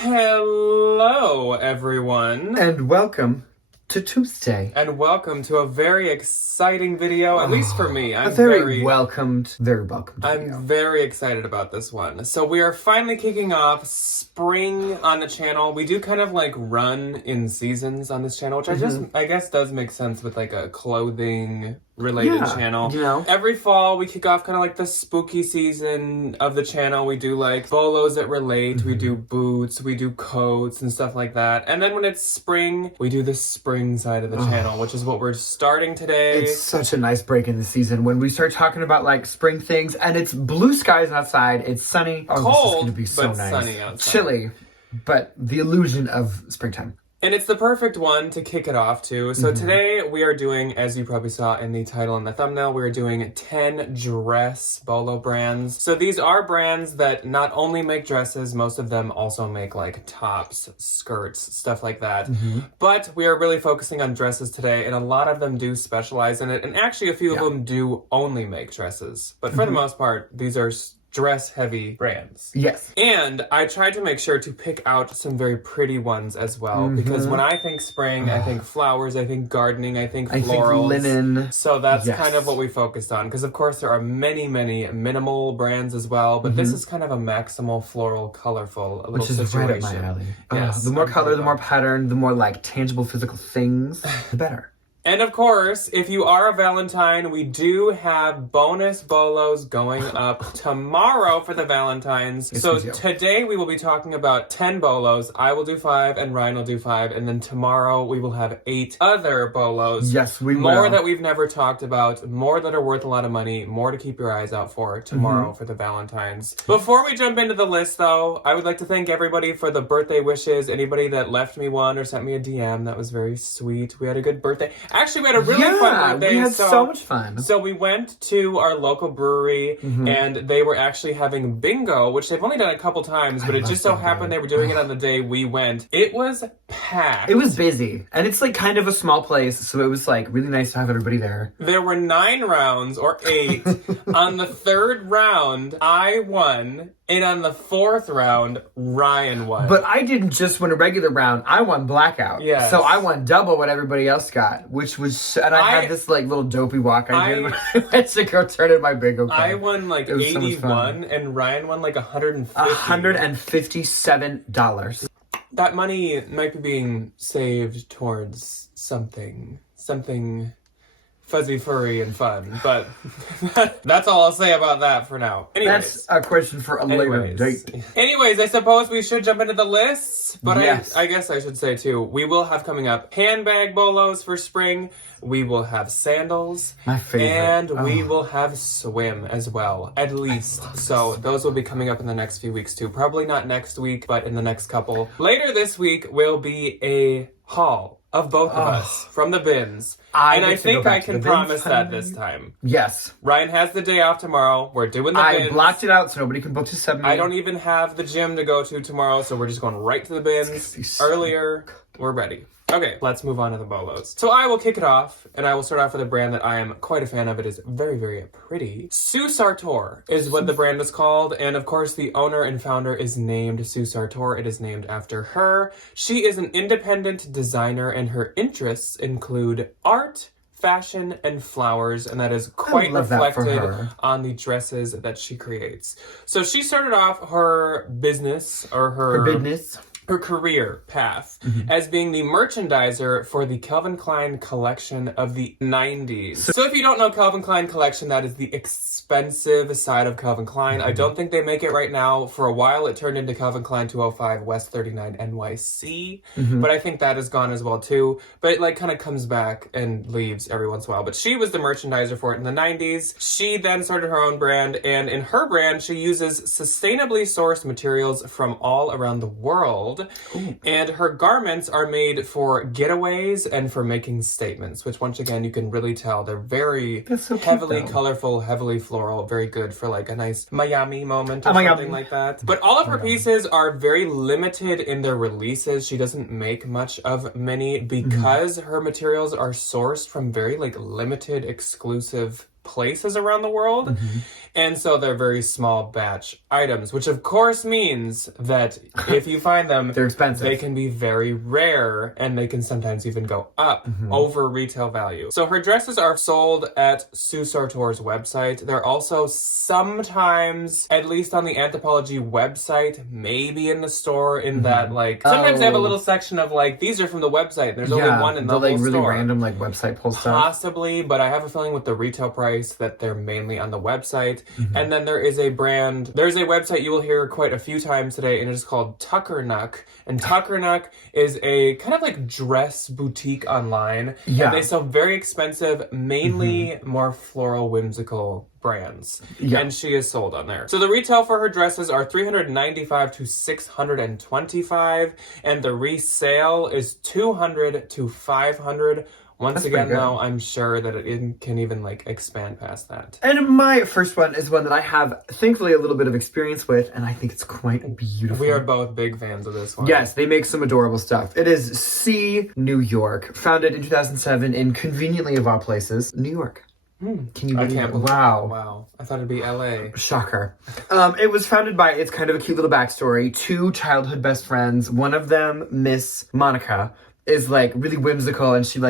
Hello, everyone. And welcome to Tuesday. And welcome to a very exciting video, at least for me. I'm very welcome video. I'm very excited about this one. So we are finally kicking off spring on the channel. We do kind of like run in seasons on this channel, which I guess does make sense with like a clothing related channel. You know, every fall we kick off kind of like the spooky season of the channel. We do like bolos that relate, we do boots, we do coats and stuff like that. And then when it's spring, we do the spring side of the channel, which is what we're starting today. It's such a nice break in the season when we start talking about like spring things and it's blue skies outside, it's sunny. Cold, this is gonna be so but nice. sunny outside. Chilly, but the illusion of springtime. And it's the perfect one to kick it off to. So today we are doing, as you probably saw in the title and the thumbnail, we're doing 10 dress bolo brands. So these are brands that not only make dresses, most of them also make like tops, skirts, stuff like that. But we are really focusing on dresses today, and a lot of them do specialize in it. And actually a few of them do only make dresses. But for the most part, these are dress-heavy brands. Yes. And I tried to make sure to pick out some very pretty ones as well, because when I think spring, I think flowers, I think gardening, I think florals. I think linen. So that's kind of what we focused on, because of course there are many, many minimal brands as well, but this is kind of a maximal, floral, colorful little Which is situation. right up my alley. Yes. The more color, the more pattern, the more like tangible physical things, the better. And of course, if you are a Valentine, we do have bonus bolos going up tomorrow for the Valentines. Yes, so today we will be talking about 10 bolos. I will do 5 and Ryan will do 5. And then tomorrow we will have 8 other bolos. Yes, we will. More that we've never talked about, more that are worth a lot of money, more to keep your eyes out for tomorrow for the Valentines. Before we jump into the list though, I would like to thank everybody for the birthday wishes. Anybody that left me one or sent me a DM, that was very sweet. We had a good birthday. Actually, we had a really fun birthday. We had so much fun. So we went to our local brewery, and they were actually having bingo, which they've only done a couple times, but it just so happened they were doing it on the day we went. It was packed. It was busy, and it's like kind of a small place, so it was like really nice to have everybody there. There were 9 rounds, or 8. On the 3rd round, I won. And on the 4th round, Ryan won. But I didn't just win a regular round. I won blackout. Yes. So I won double what everybody else got, which was... And I had this like little dopey walk I did when I went to go turn in my bingo card. I won like 81 and Ryan won like 150. $157. That money might be being saved towards something fuzzy, furry, and fun, but that's all I'll say about that for now. Anyways. That's a question for a later date. Anyways, I suppose we should jump into the lists, but yes. I guess I should say too, we will have coming up handbag bolos for spring, we will have sandals, my favorite, and we will have swim as well, at least. So those will be coming up in the next few weeks too. Probably not next week, but in the next couple. Later this week will be a haul of both of us from the bins. And I think I can promise that this time. Yes. Ryan has the day off tomorrow. We're doing the bins. I blocked it out so nobody can book to 7. I don't even have the gym to go to tomorrow, so we're just going right to the bins. Earlier, we're ready. Okay, let's move on to the bolos. So I will kick it off, and I will start off with a brand that I am quite a fan of. It is very, very pretty. Sartor is what the brand is called, and of course the owner and founder is named Sartor. It is named after her. She is an independent designer, and her interests include art, fashion, and flowers, and that is quite reflected on the dresses that she creates. So she started off her business, or her career path as being the merchandiser for the Calvin Klein collection of the 90s. So if you don't know Calvin Klein collection, that is the expensive side of Calvin Klein. I don't think they make it right now. For a while, it turned into Calvin Klein 205 West 39 NYC, but I think that is gone as well too. But it like kind of comes back and leaves every once in a while. But she was the merchandiser for it in the 90s. She then started her own brand, and in her brand, she uses sustainably sourced materials from all around the world. And her garments are made for getaways and for making statements, which once again, you can really tell they're very heavily colorful, heavily floral, very good for like a nice Miami moment or something like that. But all of her pieces are very limited in their releases. She doesn't make much of many because her materials are sourced from very like limited, exclusive places around the world. And so they're very small batch items, which of course means that if you find them, they're expensive. They can be very rare, and they can sometimes even go up over retail value. So her dresses are sold at Sue Sartor's website. They're also sometimes, at least on the Anthropologie website, maybe in the store, in that, like, sometimes they have a little section of, like, these are from the website. There's only one in the whole like, really store. random, like, website pull stuff. Possibly, but I have a feeling with the retail price that they're mainly on the website. And then there's a website you will hear quite a few times today, and it is called Tuckernuck. And Tuckernuck is a kind of like dress boutique online. Yeah. And they sell very expensive, mainly more floral, whimsical brands. Yeah. And she is sold on there. So the retail for her dresses are $395 to $625, and the resale is $200 to $500. Once again, though, I'm sure that it can even, like, expand past that. And my first one is one that I have, thankfully, a little bit of experience with, and I think it's quite beautiful. We are both big fans of this one. Yes, they make some adorable stuff. It is C New York, founded in 2007 in, conveniently of all places, New York. Can you believe I can't it? believe Wow. I thought it'd be LA. Shocker. It was founded by, it's kind of a cute little backstory, two childhood best friends. One of them, Miss Monica, is like really whimsical, and she's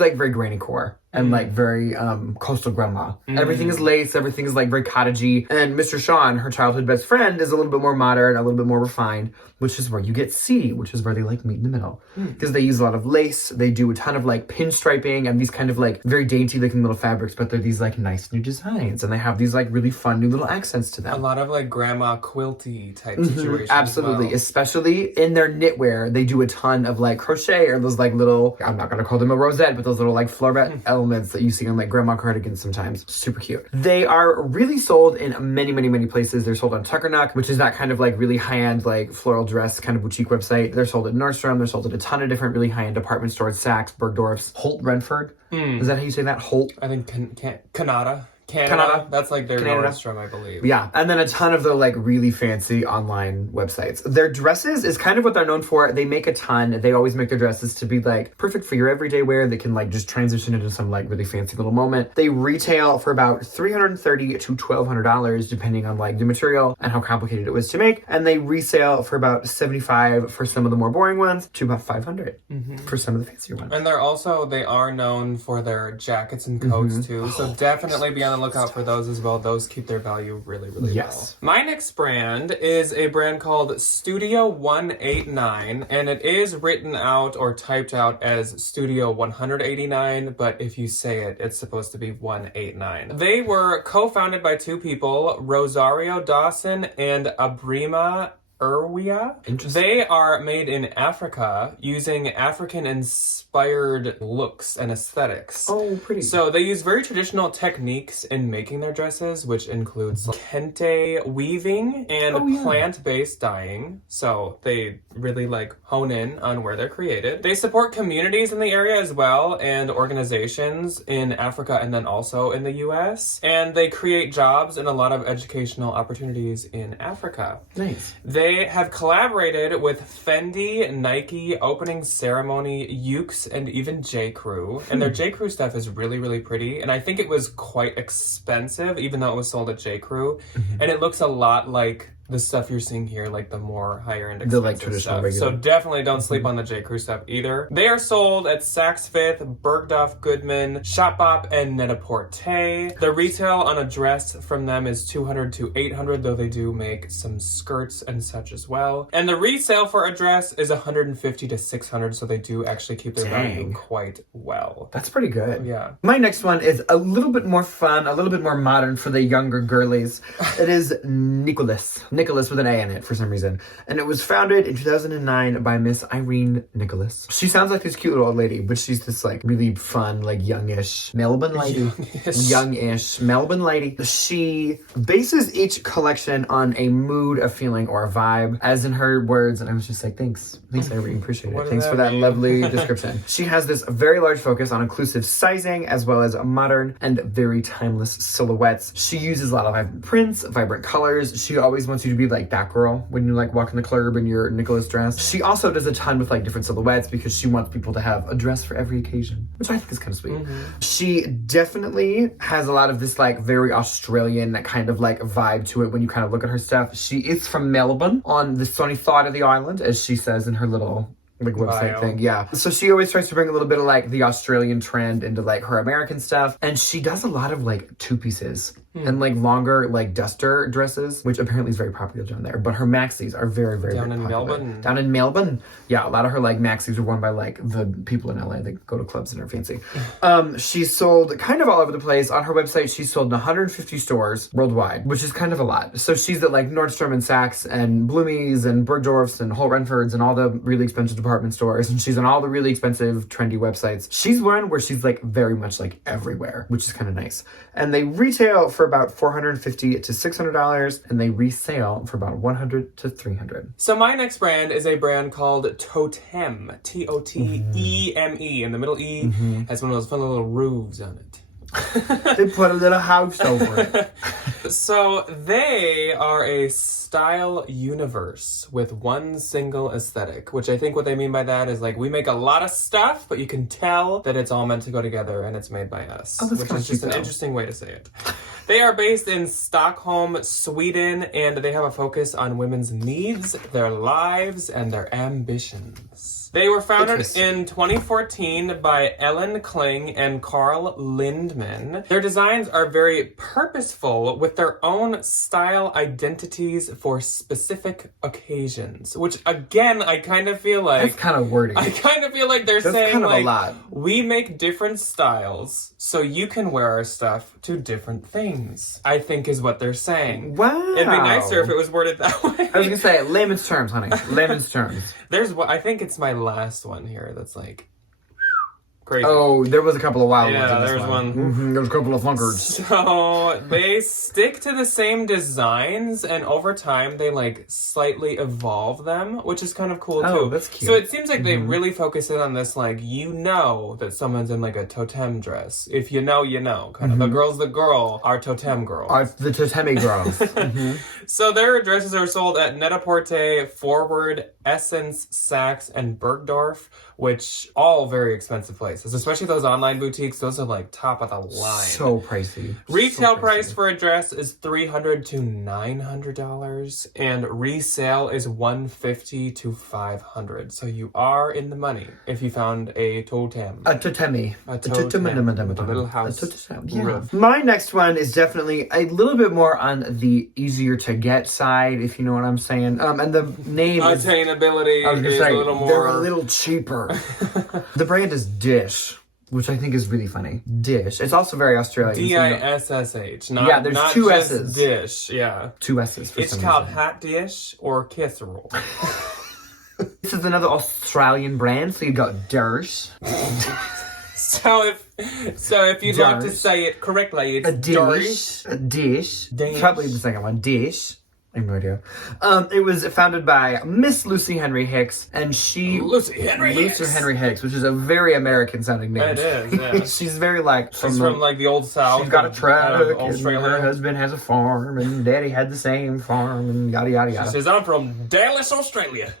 like very granny core and like very coastal grandma. Everything is lace, everything is like very cottagey. And Mr. Sean, her childhood best friend, is a little bit more modern, a little bit more refined, which is where you get C, which is where they like meet in the middle. Because they use a lot of lace, they do a ton of like pinstriping and these kind of like very dainty looking little fabrics, but they're these like nice new designs, and they have these like really fun new little accents to them. A lot of like grandma quilty type situations. Absolutely. As well. Especially in their knitwear, they do a ton of like crochet or those like little, I'm not gonna call them a rosette, but those little like floret elements that you see on like grandma cardigans sometimes. Super cute. They are really sold in many, many, many places. They're sold on Tuckernuck, which is that kind of like really high-end like floral dress kind of boutique website. They're sold at Nordstrom. They're sold at a ton of different really high-end department stores, Saks, Bergdorf's, Holt Renford. Is that how you say that? Holt? I think Canada. That's like their Nordstrom, I believe. Yeah, and then a ton of the like really fancy online websites. Their dresses is kind of what they're known for. They make a ton. They always make their dresses to be like perfect for your everyday wear. They can like just transition into some like really fancy little moment. They retail for about $330 to $1,200 depending on like the material and how complicated it was to make. And they resale for about $75 for some of the more boring ones to about $500 for some of the fancier ones. And they are known for their jackets and coats too. So definitely be on the look out for those as well. Those keep their value really, really well. My next brand is a brand called Studio 189, and it is written out or typed out as Studio 189, but if you say it, it's supposed to be 189. They were co-founded by two people, Rosario Dawson and Abrima Erwia. They are made in Africa using African-inspired looks and aesthetics. Oh, pretty. So they use very traditional techniques in making their dresses, which includes kente weaving and plant-based dyeing. So they really like hone in on where they're created. They support communities in the area as well and organizations in Africa and then also in the US. And they create jobs and a lot of educational opportunities in Africa. Nice. They have collaborated with Fendi, Nike, Opening Ceremony, Ukes, and even J. Crew. And their J. Crew stuff is really, really pretty. And I think it was quite expensive, even though it was sold at J. Crew. And it looks a lot like the stuff you're seeing here, like the more higher end expensive the like traditional stuff. regular. So definitely don't sleep on the J. Crew stuff either. They are sold at Saks Fifth, Bergdorf Goodman, Shopbop, and Net-a-Porter. The retail on a dress from them is $200 to $800, though they do make some skirts and such as well. And the resale for a dress is $150 to $600, so they do actually keep their value quite well. That's pretty good. Yeah. My next one is a little bit more fun, a little bit more modern for the younger girlies. It is Nicholas with an A in it for some reason. And it was founded in 2009 by Miss Irene Nicholas. She sounds like this cute little old lady, but she's this like really fun, like youngish Melbourne lady. Youngish Melbourne lady. She bases each collection on a mood, a feeling, or a vibe, as in her words. And I was just like, thanks, Irene, appreciate it. Thanks for that lovely description. She has this very large focus on inclusive sizing, as well as modern and very timeless silhouettes. She uses a lot of vibrant prints, vibrant colors. She always wants wants you to be like that girl when you like walk in the club in your Nicholas dress. She also does a ton with like different silhouettes because she wants people to have a dress for every occasion, which I think is kind of sweet. She definitely has a lot of this like very Australian kind of like vibe to it when you kind of look at her stuff. She is from Melbourne on the sunny side of the island, as she says in her little like website thing. Yeah. So she always tries to bring a little bit of like the Australian trend into like her American stuff. And she does a lot of like two pieces and like longer like duster dresses, which apparently is very popular down there. But her maxis are very, very, Down very in popular. Melbourne? Down in Melbourne. Yeah, a lot of her like maxis are worn by like the people in LA that go to clubs and are fancy. She's sold kind of all over the place. On her website, she's sold in 150 stores worldwide, which is kind of a lot. So she's at like Nordstrom and Saks and Bloomies and Bergdorf's and Holt Renford's and all the really expensive department stores. And she's on all the really expensive, trendy websites. She's one where she's like very much like everywhere, which is kind of nice. And they retail for about $450 to $600, and they resale for about $100 to $300. So my next brand is a brand called Totem. T-O-T-E-M-E. And the middle E has one of those fun little roofs on it. They put a little house over it. So they are a style universe with one single aesthetic, which I think what they mean by that is like we make a lot of stuff, but you can tell that it's all meant to go together and it's made by us, which is just an interesting way to say it. They are based in Stockholm, Sweden, and they have a focus on women's needs, their lives, and their ambitions. They were founded in 2014 by Ellen Kling and Carl Lindman. Their designs are very purposeful with their own style identities for specific occasions, which again, I kind of feel like... That's kind of wordy. I kind of feel like they're saying kind of like, a lot. we make different styles so you can wear our stuff to different things, I think is what they're saying. Wow. It'd be nicer if it was worded that way. I was gonna say layman's terms, honey. Layman's terms. There's what I think it's my last one here that's like crazy. Oh, there was a couple of wild ones. Yeah, in this there's one. There was a couple of funkers. So they stick to the same designs, and over time they like slightly evolve them, which is kind of cool too. Oh, that's cute. So it seems like they really focus in on this, like you know that someone's in like a Totem dress. If you know, you know. Kind of the girl's the girl, our Totem girl. The Totemi girls. So their dresses are sold at Net-a-Porter, Forward, Essence, Saks, and Bergdorf, which all very expensive places, especially those online boutiques. Those are like top of the line. So pricey. Retail price for a dress is $300 to $900, and resale is $150 to $500. So you are in the money if you found a Totem. A Totemi. A Totem. A little house. Yeah. My next one is definitely a little bit more on the easier to get side, if you know what I'm saying. And the name is... Attainability is a little more... They're a little cheaper. The brand is Dish, which I think is really funny. Dish. It's also very Australian. D-I-S-S-H. Not, yeah, there's not two just S's. Dish, yeah. Two S's for It's some called reason. Hot Dish or Casserole. This is another Australian brand, so you got Dish. So if you'd like to say it correctly, it's A dish. A dish. Dish. Probably the second one. Dish. I have no idea. It was founded by Miss Lucy Henry Hicks, and she... Lucy Henry Hicks, which is a very American-sounding name. It is, yeah. She's very like... She's from like the old South. She's got a truck, and Australia. her husband has a farm, and Daddy had the same farm, and yada, yada, yada. She says, I'm from Dallas, Australia.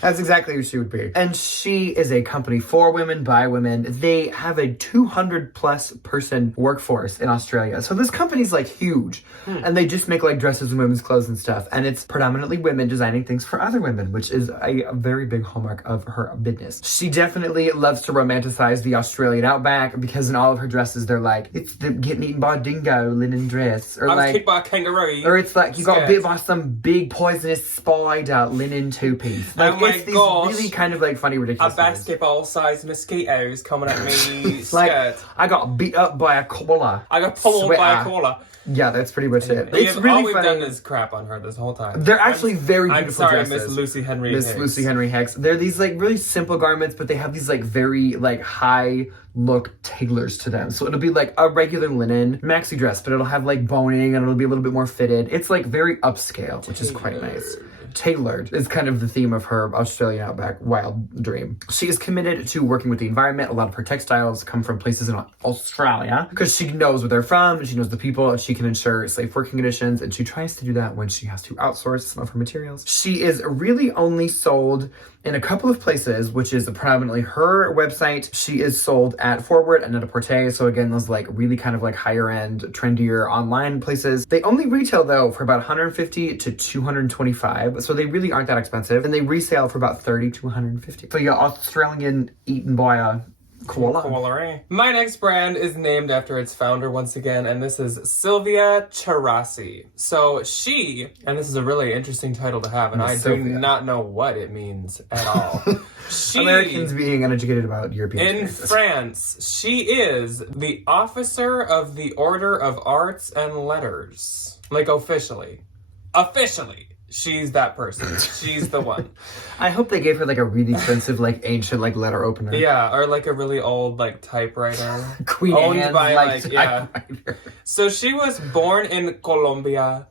That's exactly who she would be. And she is a company for women, by women. They have a 200-plus person workforce in Australia. So this company's like huge. And they just make like dresses and women's clothes and stuff. And it's predominantly women designing things for other women, which is a very big hallmark of her business. She definitely loves to romanticize the Australian outback because in all of her dresses, they're like, it's the getting eaten by a dingo linen dress. Or I was like, kicked by a kangaroo. or it's like you got bit by some big poisonous spider linen two-piece. Like, Oh my it's these gosh. really kind of like funny, ridiculous A things. basketball-sized mosquitoes coming at me Like, skirt. I got beat up by a koala. I got pummeled by a Sweater. koala. Yeah, that's pretty much it. Yeah, It's really all we've funny. done is crap on her this whole time. They're actually very I'm beautiful sorry, dresses. Miss Lucy Henry Miss Hicks. Lucy Henry Hicks. They're these like really simple garments, but they have these like very like high look tailors to them. So it'll be like a regular linen maxi dress, but it'll have like boning and it'll be a little bit more fitted. It's like very upscale, which is quite nice. Tailored is kind of the theme of her Australian Outback wild dream. She is committed to working with the environment. A lot of her textiles come from places in Australia because she knows where they're from, she knows the people, and she can ensure safe working conditions, and she tries to do that when she has to outsource some of her materials. She is really only sold in a couple of places, which is predominantly her website. She is sold at Forward and Net-a-Porter. So again, those like really kind of like higher end, trendier online places. They only retail though for about $150 to $225. So they really aren't that expensive. And they resale for about $30 to $150. So your Australian eaten by koala. My next brand is named after its founder once again, and this is Sylvia Taurasi. So she, and this is a really interesting title to have, and I do not know what it means at all. Americans being uneducated about European in France, she is the officer of the Order of Arts and Letters. Like officially. She's that person. She's the one. I hope they gave her like a really expensive, like ancient, like letter opener. Yeah, or like a really old, like typewriter. Queen owned Anne's, by like yeah. So she was born in Colombia,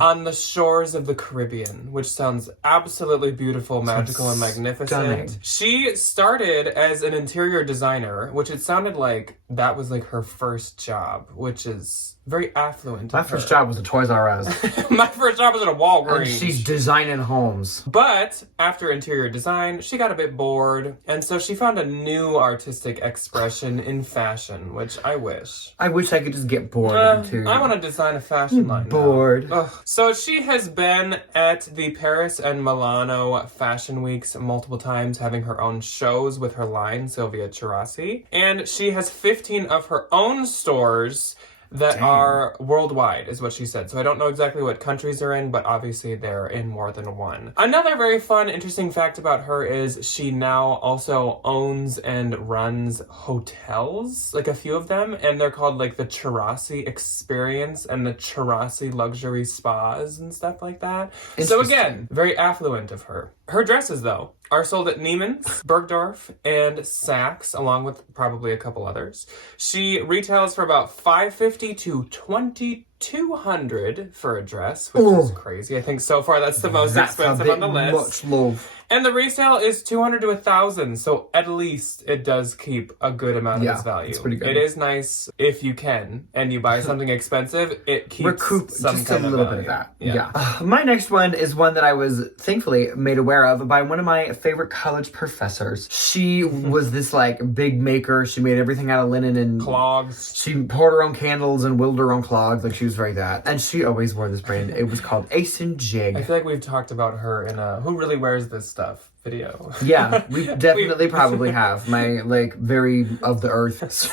on the shores of the Caribbean, which sounds absolutely beautiful, magical, and magnificent. Stunning. She started as an interior designer, which it sounded like that was like her first job, which is very affluent. My first job was at Toys R Us. My first job was at a Walgreens. And she's designing homes. But after interior design, she got a bit bored, and so she found a new artistic expression in fashion, which I wish. I wish I could just get bored of interior. I want to design a fashion line bored. now. Ugh. So she has been at the Paris and Milano Fashion Weeks multiple times, having her own shows with her line, Sylvia Taurasi. And she has 15 of her own stores that are worldwide, is what she said. So I don't know exactly what countries they're in, but obviously they're in more than one. Another very fun, interesting fact about her is she now also owns and runs hotels, like a few of them, and they're called like the Taurasi Experience and the Taurasi Luxury Spas and stuff like that. So again, very affluent of her. Her dresses, though, are sold at Neiman's, Bergdorf, and Saks, along with probably a couple others. She retails for about $550 to $2,200 for a dress, which is crazy. I think so far that's the most expensive on the list. Much love. And the resale is $200 to $1,000, so at least it does keep a good amount of its value. It's pretty good. It is nice if you can, and you buy something expensive, it keeps recoup some just kind a little of bit value. of that. Yeah. My next one is one that I was thankfully made aware of by one of my favorite college professors. She was this like big maker. She made everything out of linen and clogs. She poured her own candles and willed her own clogs. Like she was very that. And she always wore this brand. It was called Ace and Jig. I feel like we've talked about her in a Who Really Wears This Stuff video. Yeah, we definitely probably have. My like very of the earth professor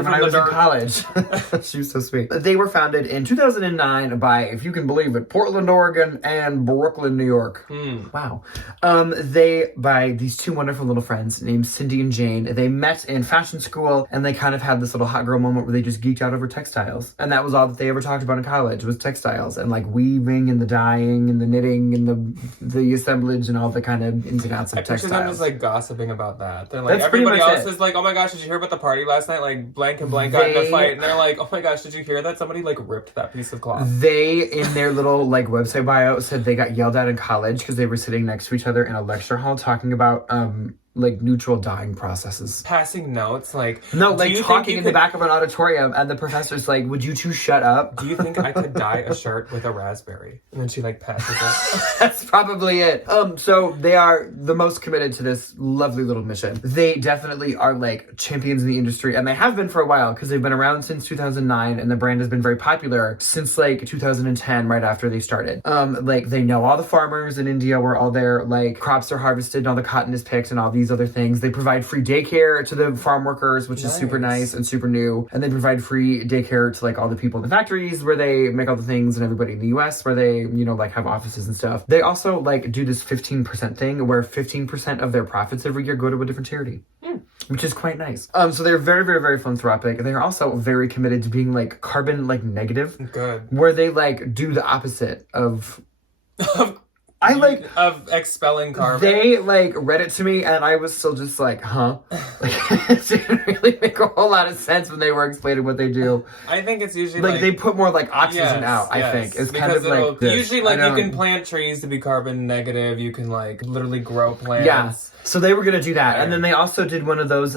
when I was in college. She was so sweet. They were founded in 2009 by, if you can believe it, Portland, Oregon and Brooklyn, New York. Wow. They, by these two wonderful little friends named Cindy and Jane, they met in fashion school and they kind of had this little hot girl moment where they just geeked out over textiles. And that was all that they ever talked about in college was textiles and like weaving and the dyeing and the knitting and the assemblage and all the kind of ins and outs of textiles. I picture them just like gossiping about that. They're like, That's everybody else is like, oh my gosh, did you hear about the party last night? Like blank and blank got in a fight. And they're like, oh my gosh, did you hear that? Somebody like ripped that piece of cloth. They, in their little like website bio, said they got yelled at in college because they were sitting next to each other in a lecture hall talking about like neutral dyeing processes. Passing notes, like... No, like talking in the back of an auditorium and the professor's like, would you two shut up? Do you think I could dye a shirt with a raspberry? And then she like passes it. That's probably it. So they are the most committed to this lovely little mission. They definitely are like champions in the industry and they have been for a while because they've been around since 2009 and the brand has been very popular since like 2010, right after they started. Like they know all the farmers in India where all their like crops are harvested and all the cotton is picked and all these other things. They provide free daycare to the farm workers, which is super nice and super new. And they provide free daycare to like all the people in the factories where they make all the things and everybody in the US where they, you know, like have offices and stuff. They also like do this 15% thing where 15% of their profits every year go to a different charity. Which is quite nice. So they're very, very, very philanthropic. They're also very committed to being like carbon like negative. Good. Where they like do the opposite of I like of expelling carbon. they like read it to me, and I was still just like, huh? Like it didn't really make a whole lot of sense when they were explaining what they do. I think it's usually Like they put more like oxygen out. I think it's kind of like this. Usually like you can plant trees to be carbon negative. You can like literally grow plants. Yeah. So they were gonna do that, and then they also did one of those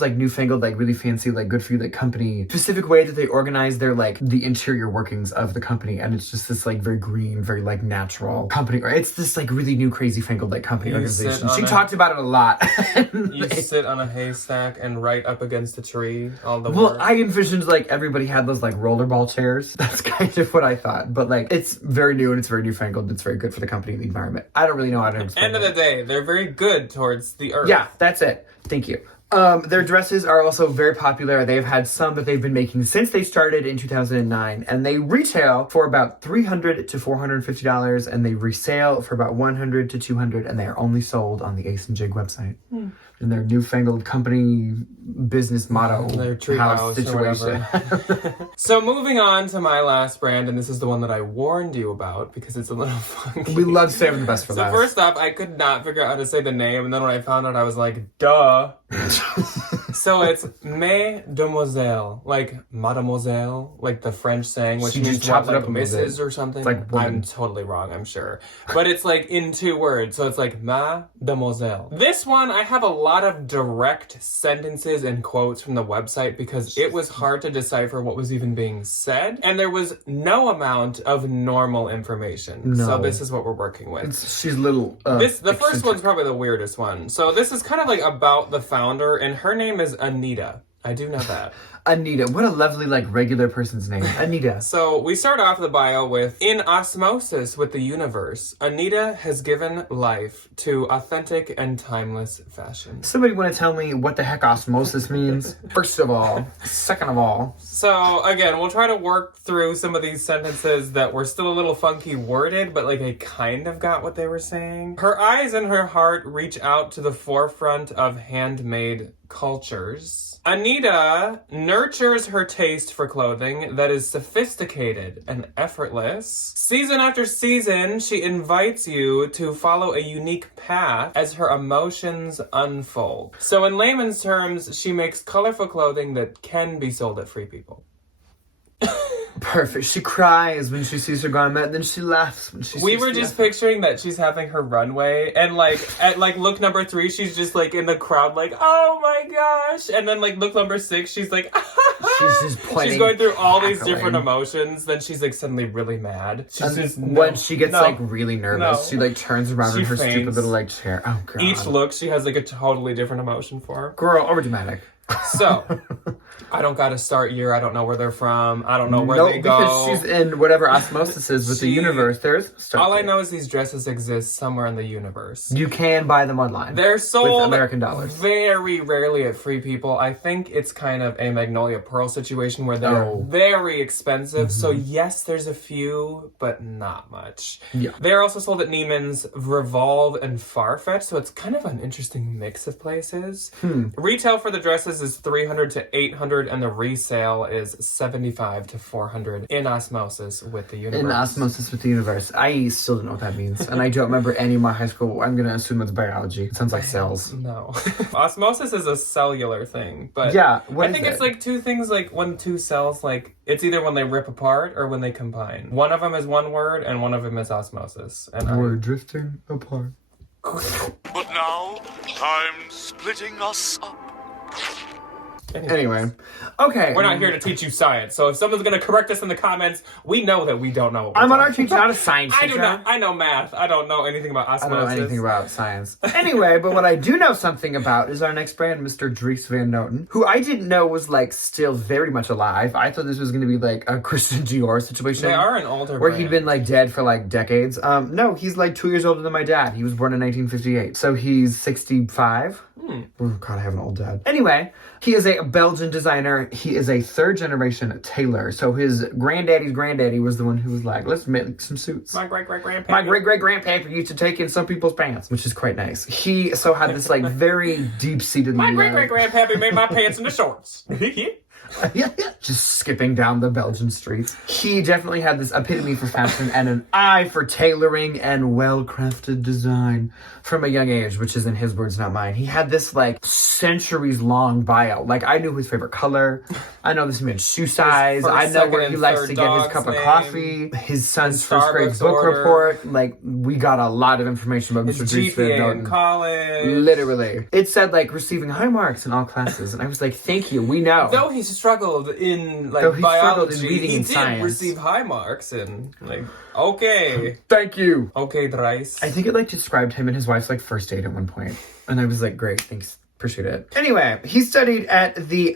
like newfangled, like really fancy, like good for you, like company specific way that they organize their like the interior workings of the company, and it's just this like very green, very like natural company. Or it's this like really new, crazy fangled like company organization. She talked about it a lot. You sit on a haystack and right up against a tree. All the well, I envisioned like everybody had those like rollerball chairs. That's kind of what I thought. But like it's very new and it's very newfangled. It's very good for the company and the environment. I don't really know how to explain End of the day, they're very good towards the earth. Yeah, that's it. Thank you. Their dresses are also very popular. They've had some that they've been making since they started in 2009, and they retail for about $300 to $450, and they resale for about $100 to $200, and they are only sold on the Ace and Jig website. In their newfangled company business motto, their treehouse situation. So moving on to my last brand, and this is the one that I warned you about because it's a little funky. We love saving the best for last. So first off, I could not figure out how to say the name, and then when I found out, I was like, duh. So it's Mademoiselle, like Mademoiselle, like the French saying, which means chopped it like up a Mrs. or something. It's like I'm totally wrong, I'm sure. But it's like in 2 words, so it's like Mademoiselle. This one, I have a lot of direct sentences and quotes from the website because it was hard to decipher what was even being said, and there was no amount of normal information. No. So this is what we're working with. She's little. The first one's probably the weirdest one. So this is kind of like about the founder, and her name is Anita. I do know that. Anita. What a lovely, like, regular person's name. Anita. So we start off the bio with, in osmosis with the universe, Anita has given life to authentic and timeless fashion. Somebody want to tell me what the heck osmosis means? First of all. Second of all. So, again, we'll try to work through some of these sentences that were still a little funky worded, but, like, I kind of got what they were saying. Her eyes and her heart reach out to the forefront of handmade cultures. Anita nurtures her taste for clothing that is sophisticated and effortless. Season after season, she invites you to follow a unique path as her emotions unfold. So in layman's terms, she makes colorful clothing that can be sold at Free People. Perfect. She cries when she sees her garment, and then she laughs when she sees We were just picturing that she's having her runway, and like at like look number 3, she's just like in the crowd, like, oh my gosh, and then like look number 6, she's like, she's just pointing, she's going through all these different emotions. Then she's like suddenly really mad. She's just when she gets like really nervous, she like turns around in her stupid little like chair. Oh god. Each look, she has like a totally different emotion for her. Girl, over dramatic. So, I don't got a start year. I don't know where they're from. I don't know where they go. Because she's in whatever osmosis is with the universe. There's a start all year. I know is these dresses exist somewhere in the universe. You can buy them online. They're sold with American dollars. Very rarely at Free People. I think it's kind of a Magnolia Pearl situation where they're very expensive. So yes, there's a few, but not much. Yeah. They're also sold at Neiman's, Revolve, and Farfetch. So it's kind of an interesting mix of places. Retail for the dresses is $300 to $800, and the resale is $75 to $400 in osmosis with the universe. In osmosis with the universe. I still don't know what that means. And I don't remember any of my high school. I'm going to assume it's biology. It sounds like cells. No. Osmosis is a cellular thing. But yeah, I think it's like 2 things, like when 2 cells, like it's either when they rip apart or when they combine. One of them is one word and one of them is osmosis. And we're drifting apart. But now, time's splitting us up. Anyway, okay. We're not here to teach you science, so if someone's going to correct us in the comments, we know that we don't know what we're I'm on our talking teacher, not a science teacher. I know math. I don't know anything about osmosis. I don't know anything about science. Anyway, but what I do know something about is our next brand, Mr. Dries Van Noten, who I didn't know was like still very much alive. I thought this was going to be like a Christian Dior situation. They are an older where brand. he'd been like dead for like decades. No, he's like 2 years older than my dad. He was born in 1958. So he's 65. Oh god, I have an old dad. Anyway, he is a Belgian designer. He is a 3rd generation tailor. So his granddaddy's granddaddy was the one who was like, let's make some suits. My great-great-grandpa. My great-great-grandpa used to take in some people's pants, which is quite nice. He so had this like very deep-seated... My great-great-grandpappy made my pants into shorts. Just skipping down the Belgian streets. He definitely had this epitome for fashion and an eye for tailoring and well-crafted design from a young age, which is in his words, not mine. He had this like centuries-long bio. Like, I knew his favorite color. I know this man's shoe size. I know where he likes to get his cup of coffee. His son's first grade book report. Like, we got a lot of information about Mr. Dries Van Noten. In college. Literally. It said, like, receiving high marks in all classes. And I was like, thank you, we know. Though he struggled in, like, biology, he did receive high marks and, like, okay. Thank you. Okay, Dries. I think it, like, described him and his wife's, like, first date at one point. And I was like, great, thanks. Appreciate it. Anyway, he studied at the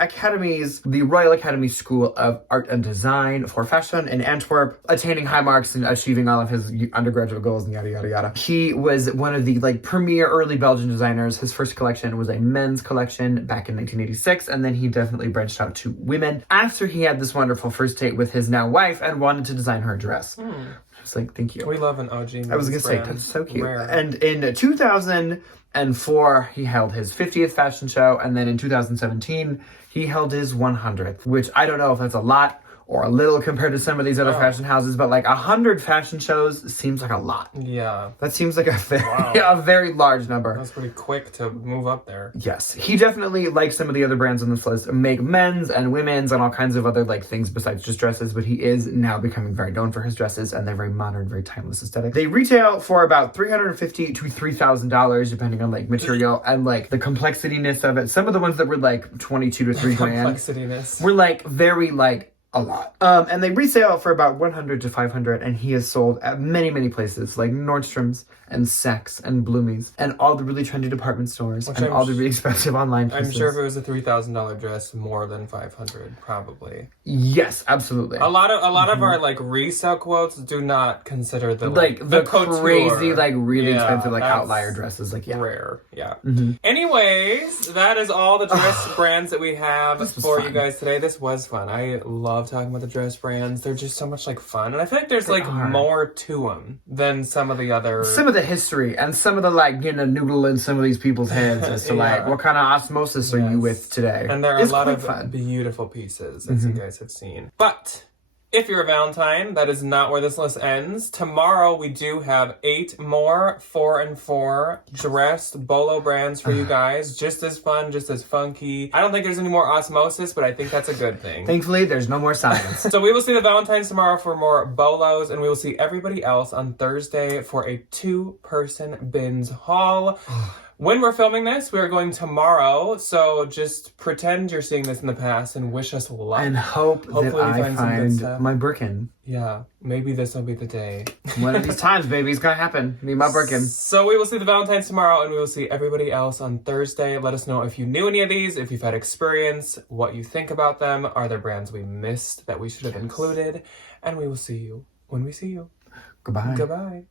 Royal Academy School of Art and Design for Fashion in Antwerp, attaining high marks and achieving all of his undergraduate goals and yada, yada, yada. He was one of the, like, premier early Belgian designers. His first collection was a men's collection back in 1986, and then he definitely branched out to women after he had this wonderful first date with his now wife and wanted to design her a dress. I was like, thank you. We love an OG. I was gonna say, that's so cute. Rare. And in 2004, he held his 50th fashion show, and then in 2017, he held his 100th, which I don't know if that's a lot or a little compared to some of these other fashion houses, but like 100 fashion shows seems like a lot. Yeah. That seems like a very large number. That's pretty quick to move up there. Yes. He definitely, like some of the other brands on this list, make men's and women's and all kinds of other like things besides just dresses, but he is now becoming very known for his dresses, and they're very modern, very timeless aesthetic. They retail for about $350 to $3,000 depending on like material and like the complexityness of it. Some of the ones that were like 22 to 3 grand Complexityness. were like very like a lot. And they resale for about 100 to 500, and he has sold at many, many places like Nordstrom's and Saks and Bloomies and all the really trendy department stores and all the really expensive online places. I'm sure if it was a $3,000 dress, more than 500 probably. Yes, absolutely. A lot of our like resale quotes do not consider the the couture. crazy like really expensive like outlier dresses like rare. Yeah. Anyways, that is all the dress brands that we have for you guys today. This was fun. I love talking about the dress brands. They're just so much like fun, and I feel like there's more to them than some of the other. Some of the history and some of the like getting a noodle in some of these people's heads as to like what kind of osmosis are you with today. And there are a lot of beautiful pieces as you guys have seen. But if you're a Valentine, that is not where this list ends. Tomorrow we do have 8 more 4 and 4 dressed Bolo brands for you guys. Just as fun, just as funky. I don't think there's any more osmosis, but I think that's a good thing. Thankfully, there's no more science. So we will see the Valentines tomorrow for more Bolos, and we will see everybody else on Thursday for a 2-person bins haul. When we're filming this, we are going tomorrow, so just pretend you're seeing this in the past and wish us luck. And hopefully that I find my Birkin. Yeah, maybe this will be the day. One of these times, baby, it's gonna happen. Need my Birkin. So we will see the Valentines tomorrow, and we will see everybody else on Thursday. Let us know if you knew any of these, if you've had experience, what you think about them. Are there brands we missed that we should have included? And we will see you when we see you. Goodbye. Goodbye.